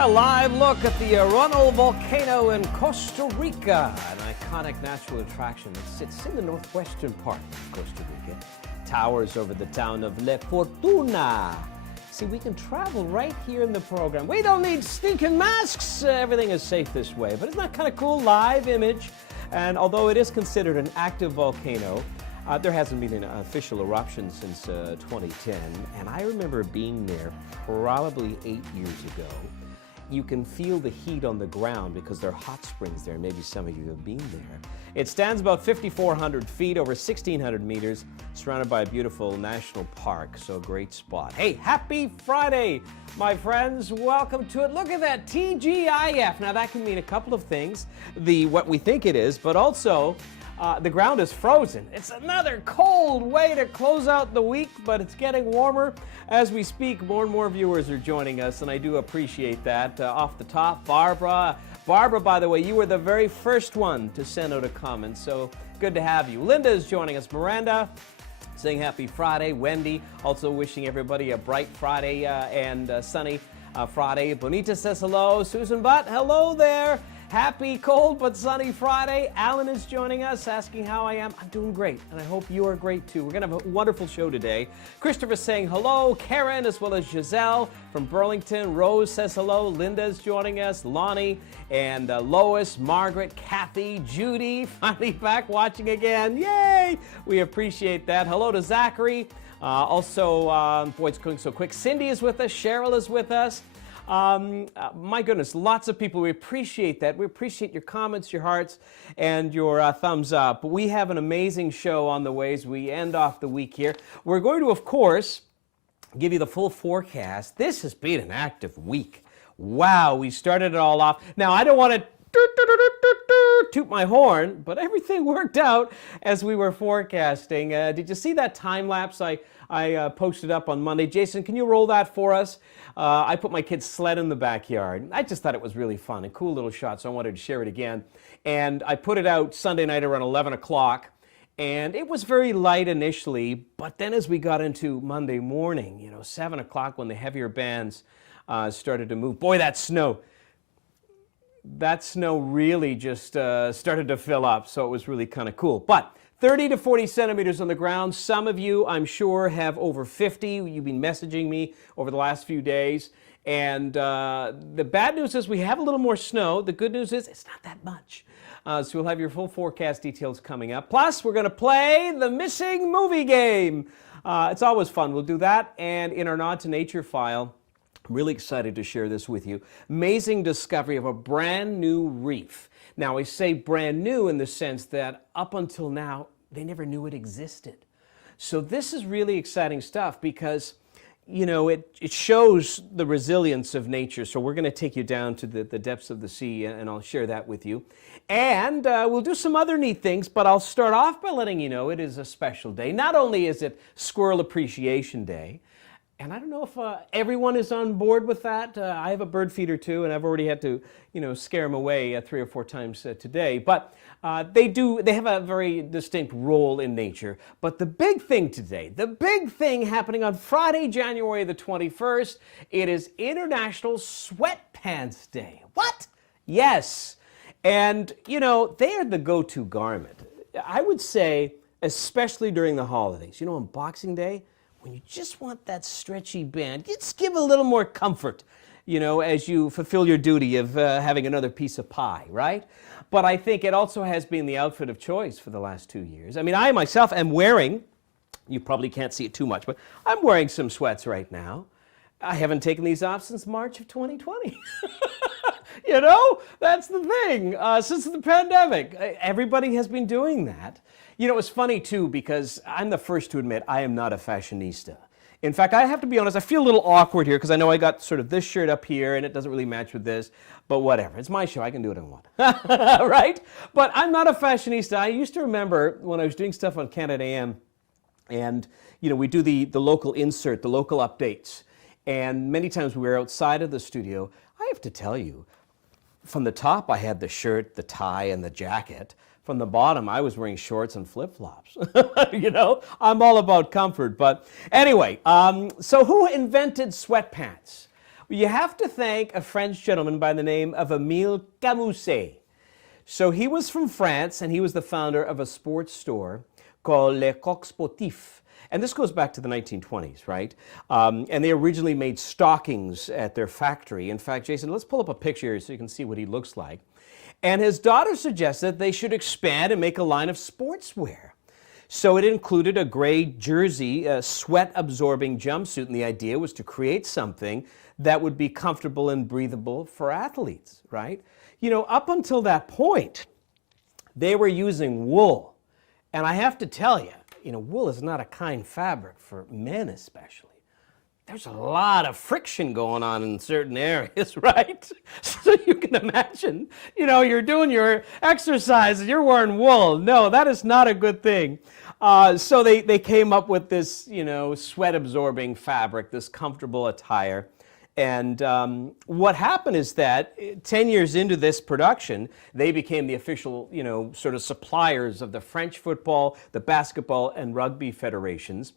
A live look at the Arono Volcano in Costa Rica, an iconic natural attraction that sits in the northwestern part of Costa Rica. Towers over the town of La Fortuna. See, we can travel right here in the program. We don't need stinking masks. Everything is safe this way. But isn't that kind of cool? Live image. And although it is considered an active volcano, there hasn't been an official eruption since 2010. And I remember being there probably 8 years ago. You can feel the heat on the ground because there are hot springs there. Maybe some of you have been there. It stands about 5,400 feet, over 1,600 meters, surrounded by a beautiful national park. So a great spot. Hey, happy Friday, my friends. Welcome to it. Look at that, TGIF. Now that can mean a couple of things. What we think it is, but also the ground is frozen. It's another cold way to close out the week, but it's getting warmer as we speak. More and more viewers are joining us, and I do appreciate that. Off the top, Barbara, by the way, you were the very first one to send out a comment, so good to have you. Linda is joining us. Miranda saying happy Friday. Wendy also wishing everybody a bright Friday and sunny Friday. Bonita says hello. Susan Butt, hello there. Happy cold but sunny Friday. Alan is joining us, asking how I am. I'm doing great, and I hope you are great too. We're going to have a wonderful show today. Christopher saying hello. Karen, as well as Giselle from Burlington. Rose says hello. Linda's joining us. Lonnie and Lois, Margaret, Kathy, Judy, finally back watching again. Yay! We appreciate that. Hello to Zachary. Also, boy, it's going so quick. Cindy is with us. Cheryl is with us. My goodness, lots of people. We appreciate that. We appreciate your comments, your hearts, and your thumbs up. We have an amazing show on the way as we end off the week here. We're going to, of course, give you the full forecast. This has been an active week. Wow, we started it all off. Now, I don't want to toot my horn, but everything worked out as we were forecasting. Did you see that time lapse I posted up on Monday? Jason, can you roll that for us? I put my kid's sled in the backyard. I just thought it was really fun, a cool little shot, so I wanted to share it again. And I put it out Sunday night around 11 o'clock, and it was very light initially, but then as we got into Monday morning, 7 o'clock when the heavier bands started to move, boy, that snow really just started to fill up, so it was really kind of cool. But 30 to 40 centimeters on the ground. Some of you, I'm sure, have over 50. You've been messaging me over the last few days. And the bad news is we have a little more snow. The good news is it's not that much. So we'll have your full forecast details coming up. Plus, we're going to play the missing movie game. It's always fun. We'll do that. And in our Nod to Nature file, I'm really excited to share this with you. Amazing discovery of a brand new reef. Now, I say brand new in the sense that up until now, they never knew it existed. So this is really exciting stuff because, it shows the resilience of nature. So we're going to take you down to the depths of the sea, and I'll share that with you. And we'll do some other neat things, but I'll start off by letting you know it is a special day. Not only is it Squirrel Appreciation Day, and I don't know if everyone is on board with that. I have a bird feeder too, and I've already had to, scare them away 3 or 4 times today. But they have a very distinct role in nature. But the big thing today, the big thing happening on Friday, January the 21st, it is International Sweatpants Day. What? Yes. And, they are the go-to garment. I would say, especially during the holidays. On Boxing Day, when you just want that stretchy band, just give a little more comfort, as you fulfill your duty of having another piece of pie, right? But I think it also has been the outfit of choice for the last 2 years. I mean, I myself am wearing, you probably can't see it too much, but I'm wearing some sweats right now. I haven't taken these off since March of 2020. That's the thing. Since the pandemic, everybody has been doing that. It's funny, too, because I'm the first to admit I am not a fashionista. In fact, I have to be honest, I feel a little awkward here because I know I got sort of this shirt up here and it doesn't really match with this, but whatever. It's my show. I can do what I want, right? But I'm not a fashionista. I used to remember when I was doing stuff on Canada AM and, we do the local insert, the local updates, and many times we were outside of the studio. I have to tell you, from the top I had the shirt, the tie, and the jacket. From the bottom, I was wearing shorts and flip-flops. I'm all about comfort. But anyway, so who invented sweatpants? You have to thank a French gentleman by the name of Émile Camusset. So he was from France, and he was the founder of a sports store called Les Coqs Sportifs. And this goes back to the 1920s, right? And they originally made stockings at their factory. In fact, Jason, let's pull up a picture so you can see what he looks like. And his daughter suggested they should expand and make a line of sportswear. So it included a gray jersey, a sweat-absorbing jumpsuit, and the idea was to create something that would be comfortable and breathable for athletes, right? You know, up until that point, they were using wool. And I have to tell you, wool is not a kind fabric for men especially. There's a lot of friction going on in certain areas, right? So you can imagine, you're doing your exercise and you're wearing wool. No, that is not a good thing. So they came up with this, sweat-absorbing fabric, this comfortable attire. And what happened is that 10 years into this production, they became the official, sort of suppliers of the French football, the basketball, and rugby federations.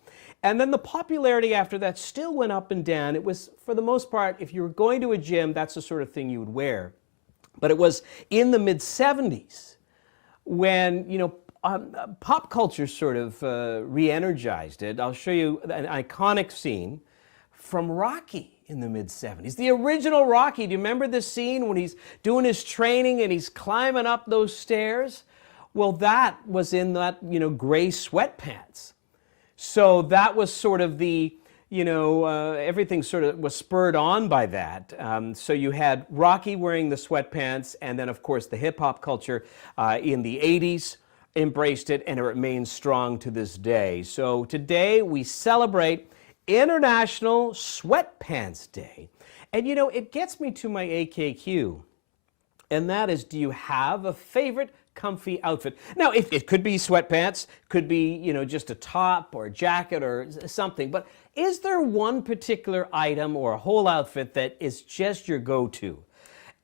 And then the popularity after that still went up and down. It was, for the most part, if you were going to a gym, that's the sort of thing you would wear. But it was in the mid-'70s when, pop culture sort of re-energized it. I'll show you an iconic scene from Rocky in the mid-'70s. The original Rocky. Do you remember this scene when he's doing his training and he's climbing up those stairs? Well, that was in that, gray sweatpants. So that was sort of the, everything sort of was spurred on by that. So you had Rocky wearing the sweatpants, and then, of course, the hip-hop culture in the 80s embraced it, and it remains strong to this day. So today we celebrate International Sweatpants Day. And it gets me to my AKQ, and that is, do you have a favorite comfy outfit? Now, it could be sweatpants, could be, just a top or a jacket or something, but is there one particular item or a whole outfit that is just your go-to?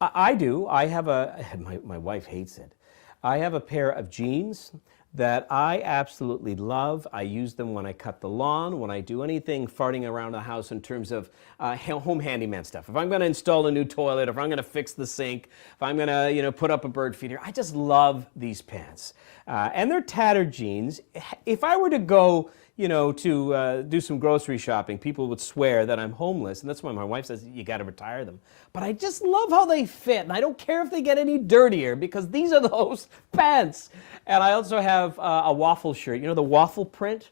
I do. I have my wife hates it. I have a pair of jeans that I absolutely love. I use them when I cut the lawn, when I do anything farting around the house in terms of home handyman stuff. If I'm going to install a new toilet, if I'm going to fix the sink, if I'm going to put up a bird feeder, I just love these pants. And they're tattered jeans. If I were to go to do some grocery shopping, people would swear that I'm homeless, and that's why my wife says you got to retire them. But I just love how they fit, and I don't care if they get any dirtier because these are those pants. And I also have a waffle shirt, the waffle print,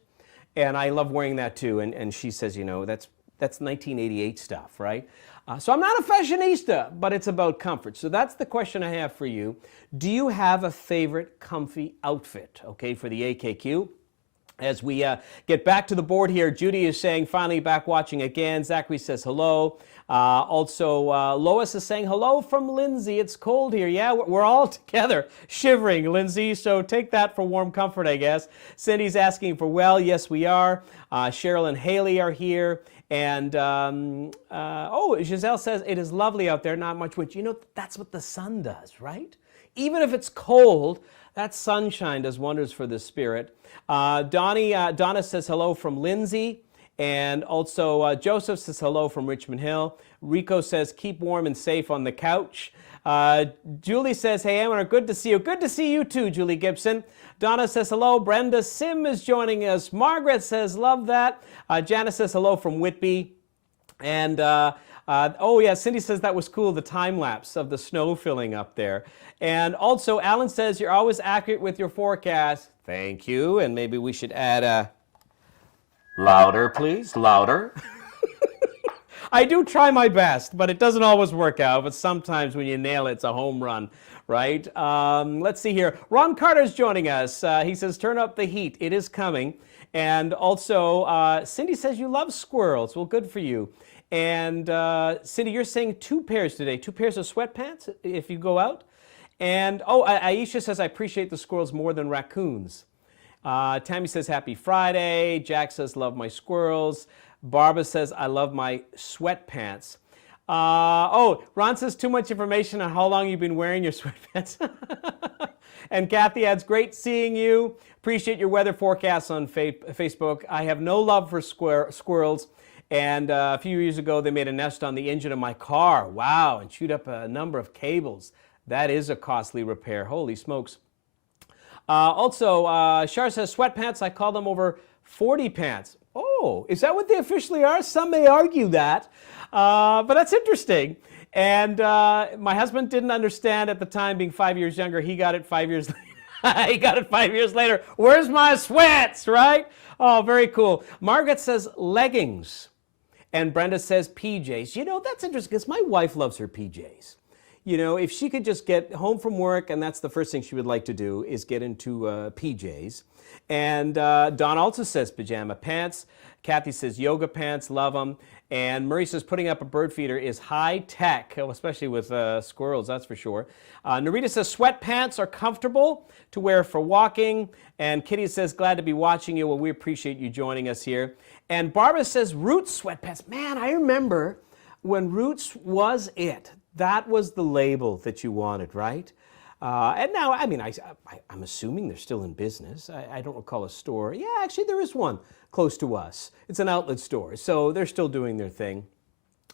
and I love wearing that too. And she says, that's 1988 stuff, right? So I'm not a fashionista, but it's about comfort. So that's the question I have for you. Do you have a favorite comfy outfit, okay, for the AKQ? As we get back to the board here, Judy is saying, finally back watching again. Zachary says hello. Also, Lois is saying hello from Lindsay. It's cold here. Yeah, we're all together shivering, Lindsay. So take that for warm comfort, I guess. Cindy's asking for well. Yes, we are. Cheryl and Haley are here. And, Giselle says, it is lovely out there, not much wind. That's what the sun does, right? Even if it's cold, that sunshine does wonders for the spirit. Donna says hello from Lindsay. And also Joseph says hello from Richmond Hill. Rico says keep warm and safe on the couch. Julie says, hey, Anwar, good to see you. Good to see you too, Julie Gibson. Donna says hello. Brenda Sim is joining us. Margaret says love that. Janice says hello from Whitby. And Cindy says that was cool, the time lapse of the snow filling up there. And also Alan says you're always accurate with your forecast. Thank you. And maybe we should add louder, please, louder. I do try my best, but it doesn't always work out. But sometimes when you nail it, it's a home run, right? Let's see here. Ron Carter's joining us. He says, turn up the heat. It is coming. And also, Cindy says you love squirrels. Well, good for you. And Cindy, you're saying 2 pairs today, 2 pairs of sweatpants if you go out. And, Aisha says, I appreciate the squirrels more than raccoons. Tammy says, happy Friday. Jack says, love my squirrels. Barbara says, I love my sweatpants. Ron says, too much information on how long you've been wearing your sweatpants. And Kathy adds, great seeing you. Appreciate your weather forecasts on Facebook. I have no love for squirrels. And a few years ago, they made a nest on the engine of my car. Wow, and chewed up a number of cables. That is a costly repair. Holy smokes. Also, Shar says, sweatpants, I call them over 40 pants. Oh, is that what they officially are? Some may argue that, but that's interesting. And my husband didn't understand at the time, being 5 years younger. He got it 5 years later. He got it 5 years later. Where's my sweats, right? Oh, very cool. Margaret says leggings. And Brenda says PJs. You know, that's interesting because my wife loves her PJs. You know, if she could just get home from work, and that's the first thing she would like to do, is get into PJs. And Don also says pajama pants. Kathy says yoga pants, love them. And Murray says putting up a bird feeder is high tech, especially with squirrels, that's for sure. Narita says sweatpants are comfortable to wear for walking. And Kitty says glad to be watching you. Well, we appreciate you joining us here. And Barbara says Roots sweatpants. Man, I remember when Roots was it. That was the label that you wanted, right? And now, I mean, I'm assuming they're still in business. I don't recall a store. Yeah, actually, there is one close to us. It's an outlet store, so they're still doing their thing.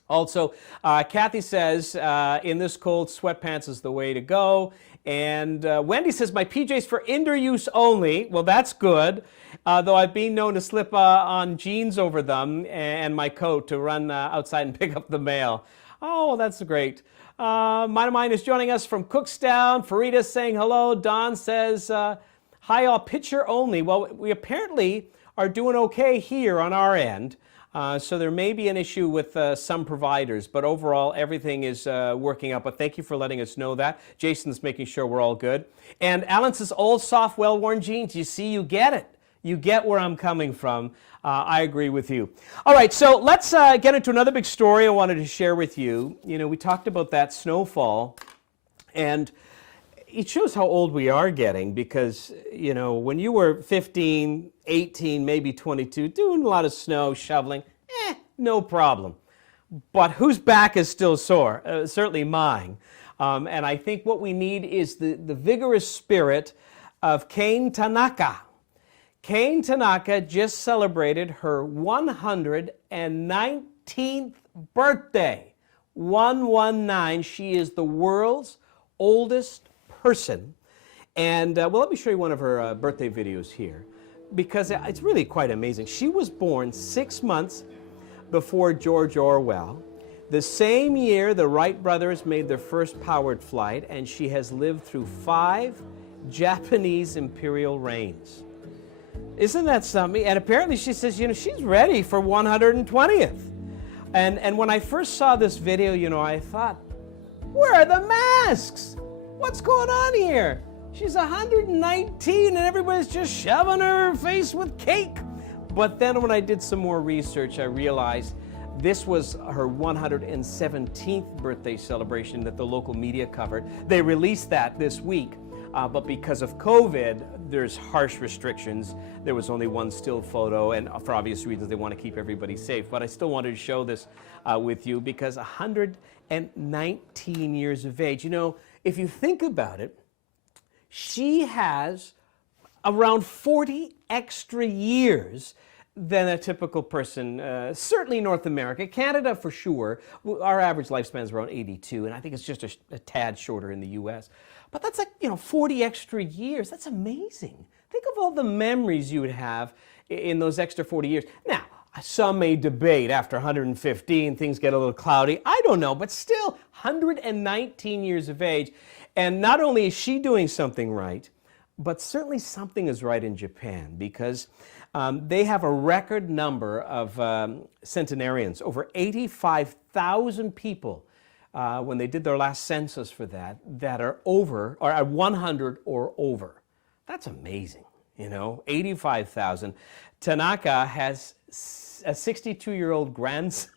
Also, Kathy says, in this cold, sweatpants is the way to go. And Wendy says, my PJs for indoor use only. Well, that's good. Though I've been known to slip on jeans over them and my coat to run outside and pick up the mail. Oh, well, that's great. Mine is joining us from Cookstown. Farida saying hello. Don says, hi, all, picture only. Well, we apparently are doing okay here on our end. So there may be an issue with some providers, but overall everything is working out. But thank you for letting us know that. Jason's making sure we're all good. And Alan says, old, soft, well-worn jeans. You see, you get it. You get where I'm coming from. I agree with you. All right, so let's get into another big story I wanted to share with you. You know, we talked about that snowfall, and it shows how old we are getting because, you know, when you were 15, 18, maybe 22, doing a lot of snow, shoveling, no problem. But whose back is still sore? Certainly mine. And I think what we need is the vigorous spirit of Kane Tanaka. Kane Tanaka just celebrated her 119th birthday. 119. She is the world's oldest person. And, well, let me show you one of her birthday videos here because it's really quite amazing. She was born 6 months before George Orwell. The same year, the Wright brothers made their first powered flight, and she has lived through 5 Japanese imperial reigns. Isn't that something? And apparently she says, you know, she's ready for 120th. And when I first saw this video, you know, I thought, where are the masks? What's going on here? She's 119 and everybody's just shoving her face with cake. But then when I did some more research, I realized this was her 117th birthday celebration that the local media covered. They released that this week. But because of COVID, there's harsh restrictions. There was only one still photo, and for obvious reasons, they want to keep everybody safe. But I still wanted to show this with you because 119 years of age. You know, if you think about it, she has around 40 extra years than a typical person, certainly North America. Canada, for sure. Our average lifespan is around 82, and I think it's just a tad shorter in the U.S. But that's like, you know, 40 extra years. That's amazing. Think of all the memories you would have in those extra 40 years. Now, some may debate after 115, things get a little cloudy. I don't know, but still 119 years of age. And not only is she doing something right, but certainly something is right in Japan because they have a record number of centenarians, over 85,000 people when they did their last census for that are over, or at 100 or over. That's amazing, you know, 85,000. Tanaka has a 62-year-old grandson.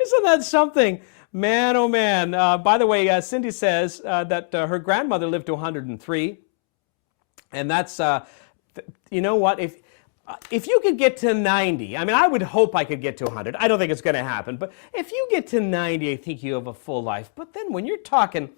Isn't that something? Man, oh man. By the way, Cindy says that her grandmother lived to 103. And that's, you know what, if you could get to 90, I mean, I would hope I could get to 100. I don't think it's going to happen. But if you get to 90, I think you have a full life. But then when you're talking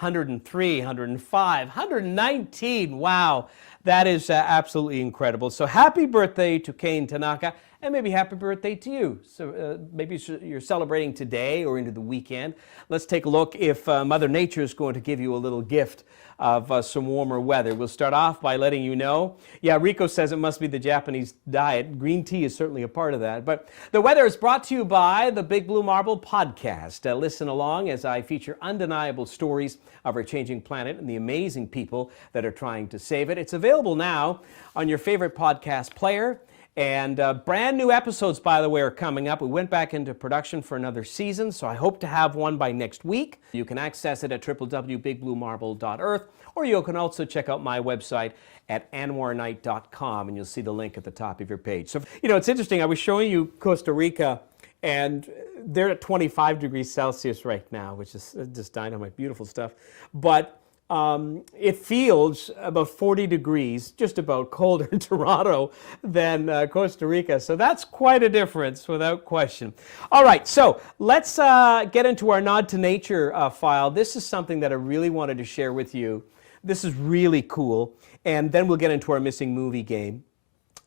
103, 105, 119, wow, that is absolutely incredible. So happy birthday to Kane Tanaka. and maybe happy birthday to you. So maybe you're celebrating today or into the weekend. Let's take a look if Mother Nature is going to give you a little gift of some warmer weather. We'll start off by letting you know. Yeah, Rico says it must be the Japanese diet. Green tea is certainly a part of that. But the weather is brought to you by the Big Blue Marble podcast. Listen along as I feature undeniable stories of our changing planet and the amazing people that are trying to save it. It's available now on your favorite podcast player. And brand new episodes, by the way, are coming up. We went back into production for another season, so I hope to have one by next week. You can access it at www.bigbluemarble.earth, or you can also check out my website at anwarnight.com, and you'll see the link at the top of your page. So, you know, it's interesting. I was showing you Costa Rica, and they're at 25 degrees Celsius right now, which is just dynamite, beautiful stuff. But it feels about 40 degrees, just about colder in Toronto than Costa Rica. So that's quite a difference, without question. All right, so let's get into our Nod to Nature file. This is something that I really wanted to share with you. This is really cool. And then we'll get into our missing movie game.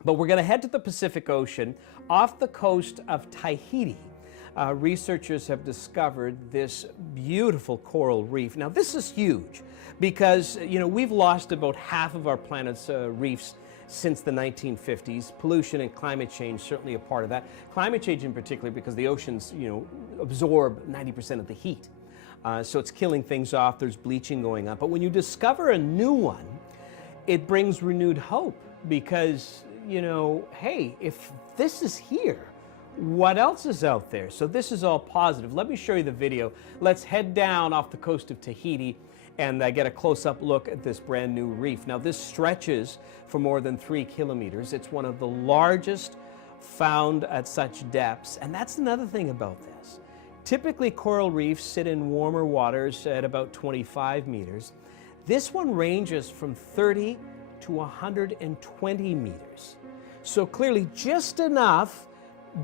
But we're going to head to the Pacific Ocean off the coast of Tahiti. Researchers have discovered this beautiful coral reef. Now, this is huge because, you know, we've lost about half of our planet's reefs since the 1950s. Pollution and climate change certainly a part of that. Climate change in particular because the oceans, you know, absorb 90% of the heat. So it's killing things off. There's bleaching going on. But when you discover a new one, it brings renewed hope because, you know, hey, if this is here, what else is out there? So this is all positive. Let me show you the video. Let's head down off the coast of Tahiti and get a close-up look at this brand new reef. Now this stretches for more than 3 kilometers. It's one of the largest found at such depths. And that's another thing about this. Typically coral reefs sit in warmer waters at about 25 meters. This one ranges from 30 to 120 meters. So clearly just enough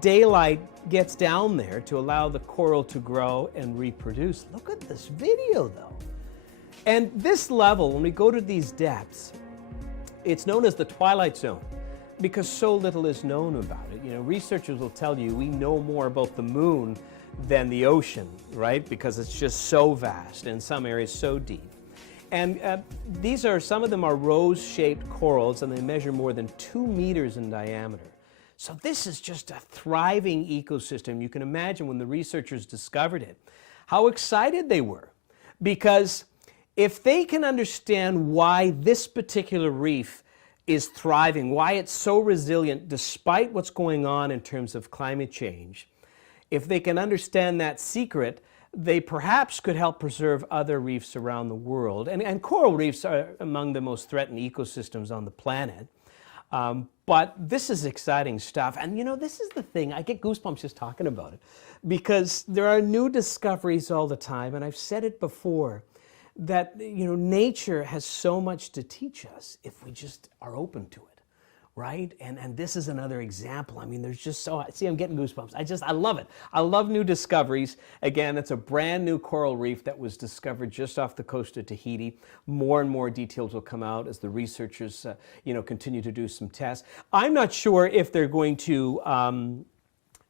daylight gets down there to allow the coral to grow and reproduce. Look at this video though. And this level, when we go to these depths, it's known as the Twilight Zone because so little is known about it. You know, researchers will tell you we know more about the moon than the ocean, right? Because it's just so vast and in some areas so deep. And some of them are rose-shaped corals and they measure more than 2 meters in diameter. So this is just a thriving ecosystem. You can imagine when the researchers discovered it, how excited they were. Because if they can understand why this particular reef is thriving, why it's so resilient despite what's going on in terms of climate change, if they can understand that secret, they perhaps could help preserve other reefs around the world. And coral reefs are among the most threatened ecosystems on the planet. But this is exciting stuff. And you know, this is the thing, I get goosebumps just talking about it because there are new discoveries all the time. And I've said it before that, you know, nature has so much to teach us if we just are open to it, right? And this is another example. I mean, there's just so, see, I'm getting goosebumps. I love it. I love new discoveries. Again, it's a brand new coral reef that was discovered just off the coast of Tahiti. More and more details will come out as the researchers, you know, continue to do some tests. I'm not sure if they're going to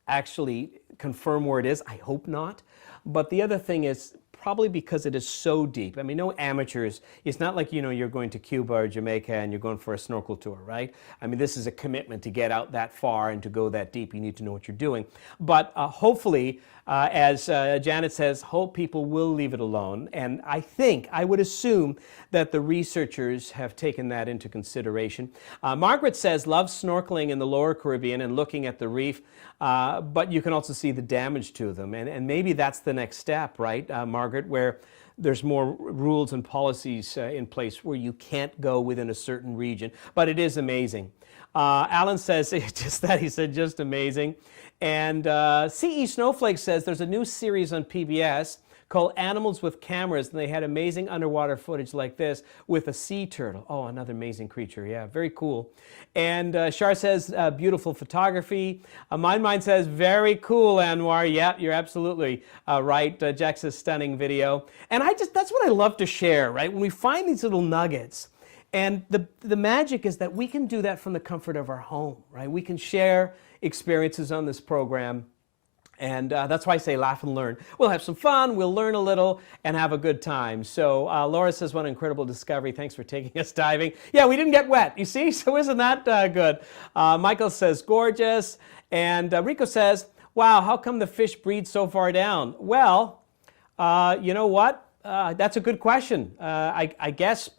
actually confirm where it is. I hope not. But the other thing is, probably because it is so deep. I mean, no amateurs. It's not like, you know, you're going to Cuba or Jamaica and you're going for a snorkel tour, right? I mean, this is a commitment to get out that far and to go that deep. You need to know what you're doing. But hopefully, as Janet says, hope people will leave it alone. And I would assume that the researchers have taken that into consideration. Margaret says, loves snorkeling in the lower Caribbean and looking at the reef, but you can also see the damage to them. And maybe that's the next step, right, Margaret, where there's more rules and policies in place where you can't go within a certain region. But it is amazing. Alan says, just that, he said, just amazing. And C.E. Snowflake says there's a new series on PBS called Animals with Cameras, and they had amazing underwater footage like this with a sea turtle. Oh, another amazing creature. Yeah, very cool. And Shar says, beautiful photography. My Mind says, very cool, Anwar. Yeah, you're absolutely right. Jack says, stunning video. And that's what I love to share, right? When we find these little nuggets, and the magic is that we can do that from the comfort of our home, right? We can share experiences on this program. And that's why I say laugh and learn. We'll have some fun, we'll learn a little, and have a good time. So Laura says, what an incredible discovery. Thanks for taking us diving. Yeah, we didn't get wet, you see? So isn't that good? Michael says, gorgeous. And Rico says, wow, how come the fish breed so far down? Well, you know what? That's a good question. I guess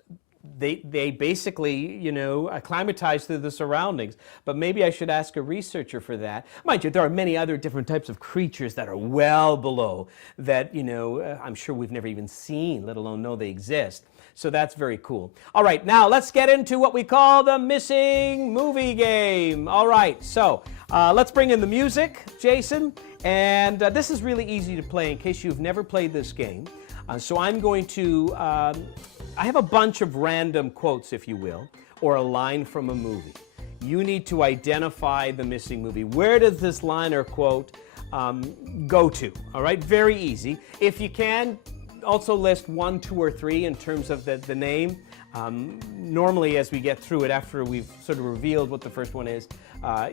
they basically, you know, acclimatize to the surroundings. But maybe I should ask a researcher for that. Mind you, there are many other different types of creatures that are well below that, you know, I'm sure we've never even seen, let alone know they exist. So that's very cool. All right, now let's get into what we call the missing movie game. All right, so let's bring in the music, Jason. And this is really easy to play in case you've never played this game. So I'm going to, I have a bunch of random quotes, if you will, or a line from a movie. You need to identify the missing movie. Where does this line or quote go to? All right, very easy. If you can, also list 1, 2, or 3 in terms of the name. Normally, as we get through it, after we've sort of revealed what the first one is,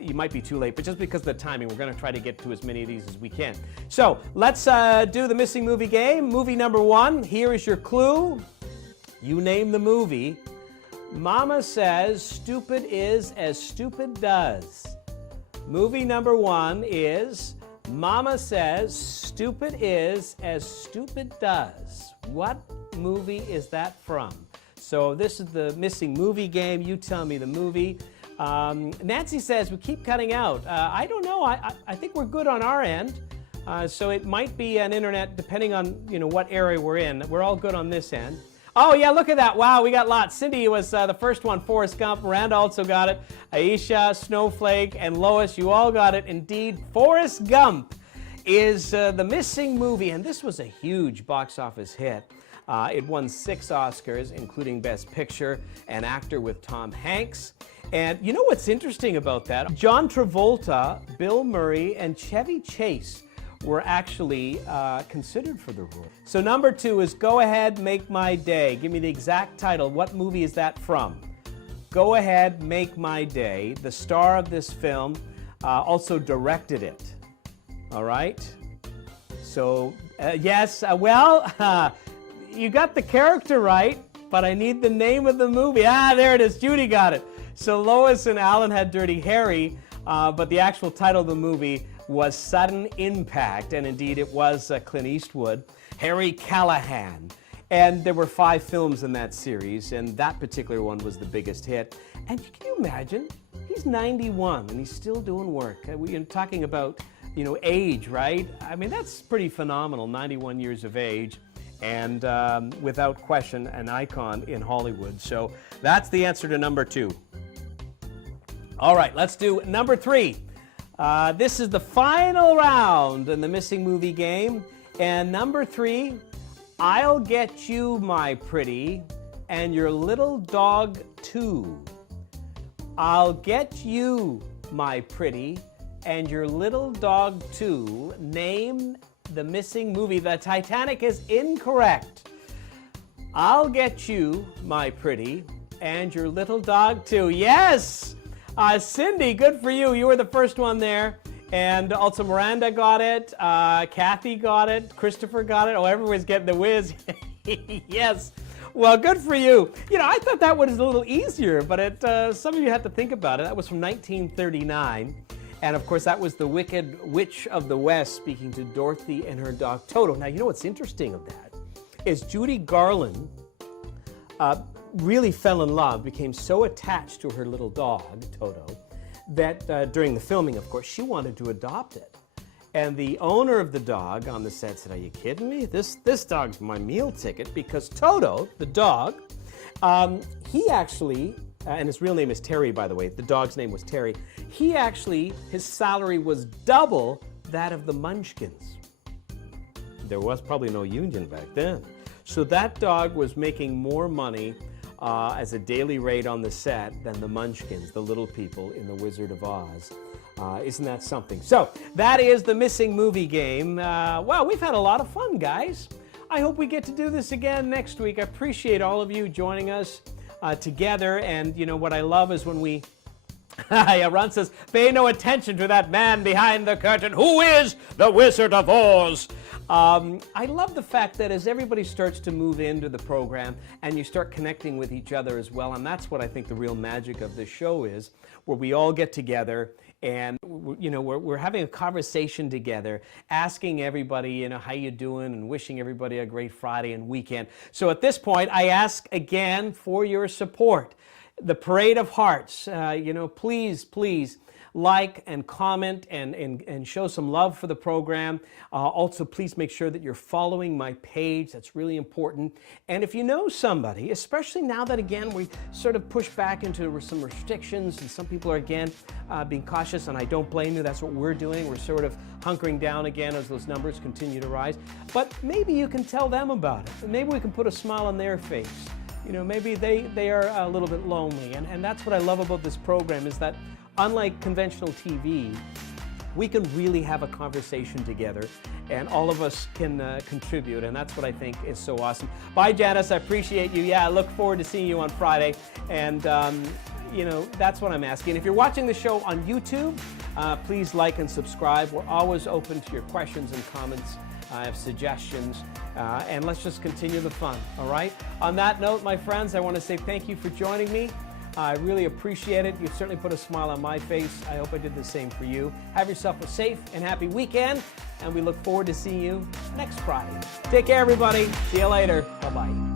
you might be too late, but just because of the timing, we're going to try to get to as many of these as we can. So let's do the missing movie game. Movie number 1, here is your clue. You name the movie. Mama says stupid is as stupid does. Movie number 1 is Mama says stupid is as stupid does. What movie is that from? So this is the missing movie game. You tell me the movie. Nancy says we keep cutting out. I don't know. I think we're good on our end. So it might be an internet, depending on, you know, what area we're in. We're all good on this end. Oh yeah, look at that. Wow, we got lots. Cindy was the first one, Forrest Gump. Miranda also got it. Aisha, Snowflake, and Lois, you all got it. Indeed, Forrest Gump is the missing movie, and this was a huge box office hit. It won 6 Oscars, including Best Picture and Actor with Tom Hanks. And you know what's interesting about that? John Travolta, Bill Murray, and Chevy Chase were actually considered for the role. So number 2 is Go Ahead, Make My Day. Give me the exact title. What movie is that from? Go Ahead, Make My Day. The star of this film also directed it. All right? So, yes, well, you got the character right, but I need the name of the movie. Ah, there it is. Judy got it. So Lois and Alan had Dirty Harry, but the actual title of the movie was Sudden Impact, and indeed it was Clint Eastwood, Harry Callahan. And there were 5 films in that series, and that particular one was the biggest hit. And can you imagine? He's 91 and he's still doing work. We're talking about, you know, age, right? I mean, that's pretty phenomenal, 91 years of age, and without question, an icon in Hollywood. So that's the answer to number 2. All right, let's do number 3. This is the final round in the missing movie game. And number 3, I'll get you, my pretty, and your little dog too. I'll get you, my pretty, and your little dog too. Name the missing movie. The Titanic is incorrect. I'll get you, my pretty, and your little dog too. Yes! Cindy, good for you. You were the first one there. And also Miranda got it. Kathy got it. Christopher got it. Oh, everyone's getting the whiz. Yes. Well, good for you. You know, I thought that was a little easier, but some of you had to think about it. That was from 1939. And of course, that was the Wicked Witch of the West speaking to Dorothy and her dog Toto. Now, you know what's interesting of that is Judy Garland really fell in love, became so attached to her little dog, Toto, that during the filming, of course, she wanted to adopt it. And the owner of the dog on the set said, are you kidding me? This dog's my meal ticket, because Toto, the dog, he actually, and his real name is Terry, by the way, the dog's name was Terry, he actually, his salary was double that of the Munchkins. There was probably no union back then. So that dog was making more money as a daily rate on the set than the Munchkins, the little people in The Wizard of Oz. Isn't that something? So that is the missing movie game. Well, we've had a lot of fun, guys. I hope we get to do this again next week. I appreciate all of you joining us together. And you know what I love is when we Yeah, Ron says, pay no attention to that man behind the curtain. Who is the Wizard of Oz? I love the fact that as everybody starts to move into the program and you start connecting with each other as well, and that's what I think the real magic of this show is, where we all get together and we're having a conversation together, asking everybody, how you doing, and wishing everybody a great Friday and weekend. So at this point, I ask again for your support. The Parade of Hearts, please like and comment and show some love for the program. Also, please make sure that you're following my page. That's really important. And if you know somebody, especially now that, again, we sort of push back into some restrictions and some people are, again, being cautious, and I don't blame you. That's what we're doing. We're sort of hunkering down again as those numbers continue to rise. But maybe you can tell them about it. Maybe we can put a smile on their face. Maybe they are a little bit lonely. And that's what I love about this program, is that unlike conventional TV, we can really have a conversation together and all of us can contribute, and that's what I think is so awesome. Bye, Janice. I appreciate you. Yeah, I look forward to seeing you on Friday. And, that's what I'm asking. If you're watching the show on YouTube, please like and subscribe. We're always open to your questions and comments. I have suggestions, and let's just continue the fun, all right? On that note, my friends, I want to say thank you for joining me. I really appreciate it. You certainly put a smile on my face. I hope I did the same for you. Have yourself a safe and happy weekend, and we look forward to seeing you next Friday. Take care, everybody. See you later. Bye-bye.